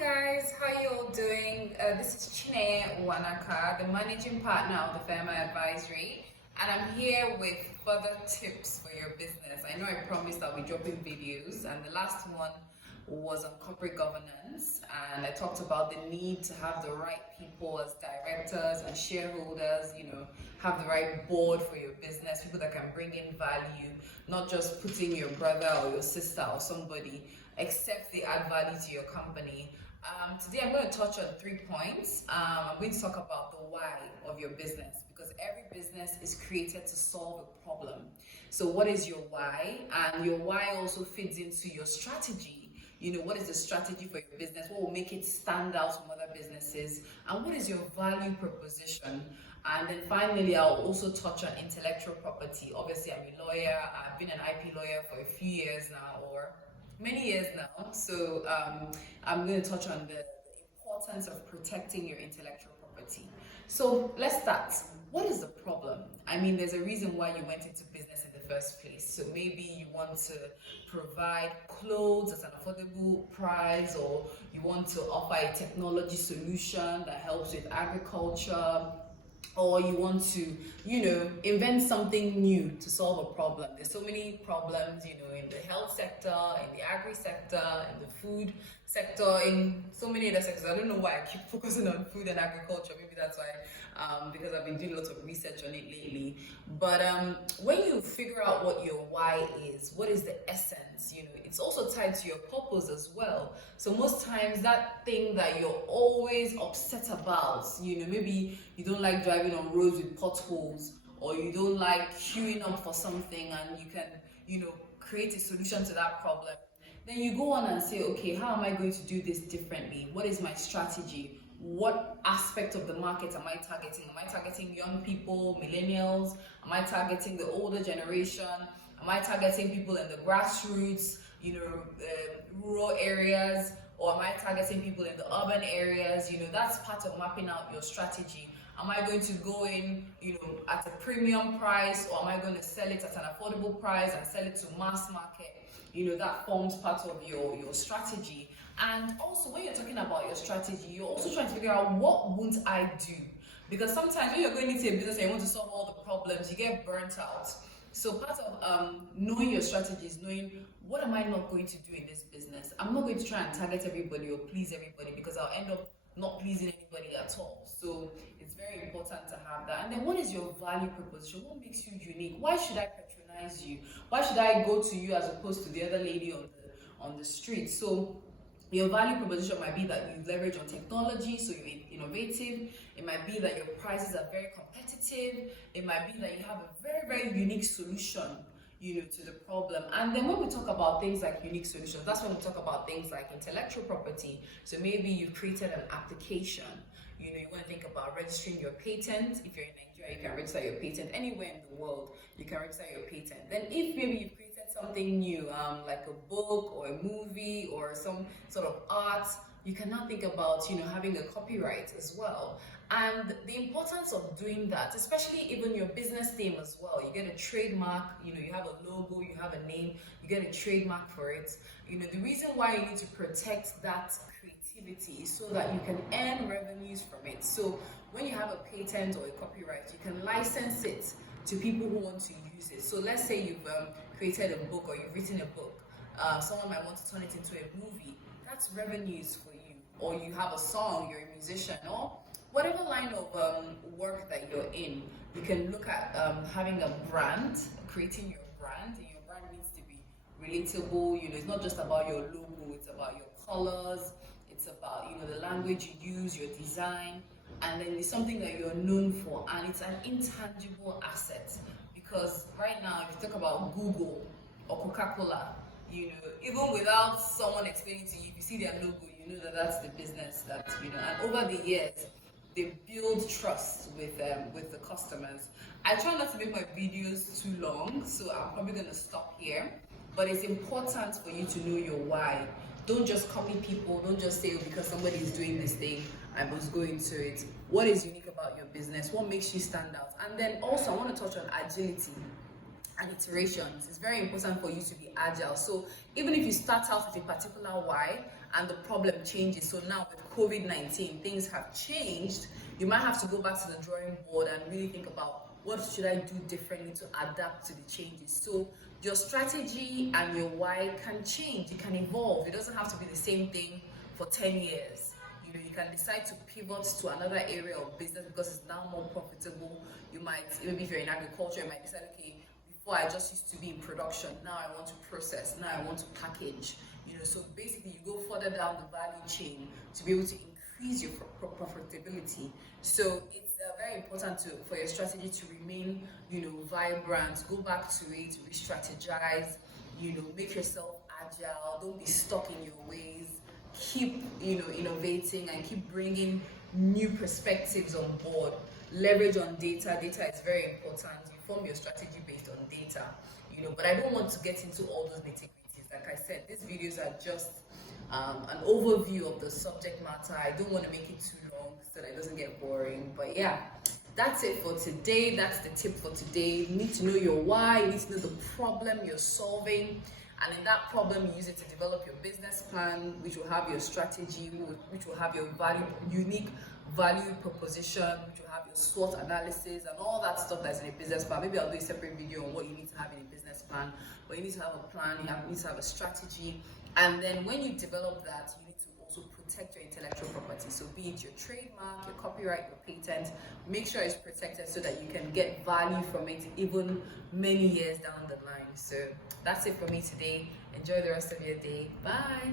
guys, how you all doing? This is Chine Wanaka, the managing partner of the Firma Advisory, and I'm here with further tips for your business. I know I promised I'll be dropping videos, and the last one was on corporate governance, and I talked about the need to have the right people as directors and shareholders, have the right board for your business, people that can bring in value, not just putting your brother or your sister or somebody, except they add value to your company. Today I'm going to touch on 3 points. I'm going to talk about the why of your business, because every business is created to solve a problem. So what is your why? And your why also feeds into your strategy. What is the strategy for your business? What will make it stand out from other businesses? And what is your value proposition? And then finally, I'll also touch on intellectual property. Obviously, I'm a lawyer. I've been an IP lawyer for a few years now, or many years now. So I'm going to touch on the importance of protecting your intellectual property. So let's start. What is the problem? I mean, there's a reason why you went into business in the first place. So maybe you want to provide clothes at an affordable price, or you want to offer a technology solution that helps with agriculture, or you want to, invent something new to solve a problem. There's so many problems, in the health sector, in the agri sector, in the food sector, in so many other sectors. I don't know why I keep focusing on food and agriculture. Maybe that's why, because I've been doing lots of research on it lately. But when you figure out what your why is, what is the essence, it's also tied to your purpose as well. So most times that thing that you're always upset about, maybe you don't like driving on roads with potholes, or you don't like queuing up for something, and you can, create a solution to that problem. Then you go on and say, okay, how am I going to do this differently? What is my strategy? What aspect of the market am I targeting? Am I targeting young people, millennials? Am I targeting the older generation? Am I targeting people in the grassroots, rural areas? Or am I targeting people in the urban areas? That's part of mapping out your strategy. Am I going to go in, at a premium price, or am I going to sell it at an affordable price and sell it to mass market? That forms part of your strategy. And also, when you're talking about your strategy, you're also trying to figure out, what won't I do? Because sometimes when you're going into a business and you want to solve all the problems, you get burnt out. So part of knowing your strategy is knowing, what am I not going to do in this business? I'm not going to try and target everybody or please everybody, because I'll end up not pleasing anybody at all. So it's very important to have that. And then, what is your value proposition? What makes you unique? Why should I patronize you? Why should I go to you as opposed to the other lady on the street? So your value proposition might be that you leverage on technology, so you're innovative. It might be that your prices are very competitive. It might be that you have a very, very unique solution, to the problem. And then when we talk about things like unique solutions, that's when we talk about things like intellectual property. So maybe you've created an application. You want to think about registering your patent. If you're in Nigeria, you can register your patent. Anywhere in the world, you can register your patent. Then if maybe you've created something new, like a book or a movie or some sort of art, you can now think about, having a copyright as well. And the importance of doing that, especially even your business name as well. You get a trademark, you have a logo, you have a name, you get a trademark for it. The reason why you need to protect that creativity is so that you can earn revenues from it. So when you have a patent or a copyright, you can license it to people who want to use it. So let's say you've created a book, or you've written a book. Someone might want to turn it into a movie. That's revenues for you. Or you have a song, you're a musician, or whatever line of work that you're in. You can look at having a brand, creating your brand. And your brand needs to be relatable. It's not just about your logo, it's about your colors, it's about the language you use, your design, and then it's something that you're known for, and it's an intangible asset. Because right now, if you talk about Google or Coca-Cola, even without someone explaining to you, if you see their logo, you know that that's the business that, and over the years, they build trust with the customers. I try not to make my videos too long, so I'm probably going to stop here. But it's important for you to know your why. Don't just copy people. Don't just say, because somebody is doing this thing, I must go into it. What is unique about your business? What makes you stand out? And then also, I want to touch on agility and iterations. It's very important for you to be agile. So even if you start out with a particular why and the problem changes. So now with COVID-19, things have changed. You might have to go back to the drawing board and really think about what should I do differently to adapt to the changes. So your strategy and your why can change, it can evolve. It doesn't have to be the same thing for 10 years. You can decide to pivot to another area of business because it's now more profitable. You might, maybe if you're in agriculture, you might decide, okay, before I just used to be in production, now I want to process, now I want to package. So basically you go further down the value chain to be able to increase your profitability. So it's very important for your strategy to remain, vibrant. Go back to it, re-strategize, make yourself agile. Don't be stuck in your ways. Keep, innovating and keep bringing new perspectives on board. Leverage on data. Data is very important. You form your strategy based on data, but I don't want to get into all those nitty-gritties. Like I said, these videos are just an overview of the subject matter. I don't want to make it too long so that it doesn't get boring. But yeah, that's it for today. That's the tip for today. You need to know your why. You need to know the problem you're solving. And in that problem, you use it to develop your business plan, which will have your strategy, which will have your unique value proposition, which will have your SWOT analysis and all that stuff that's in a business plan. Maybe I'll do a separate video on what you need to have in a business plan. But you need to have a plan, you need to have a strategy. And then when you develop that, you need to also protect your intellectual property. So be it your trademark, your copyright, your patent, make sure it's protected so that you can get value from it even many years down the line. So that's it for me today. Enjoy the rest of your day. Bye.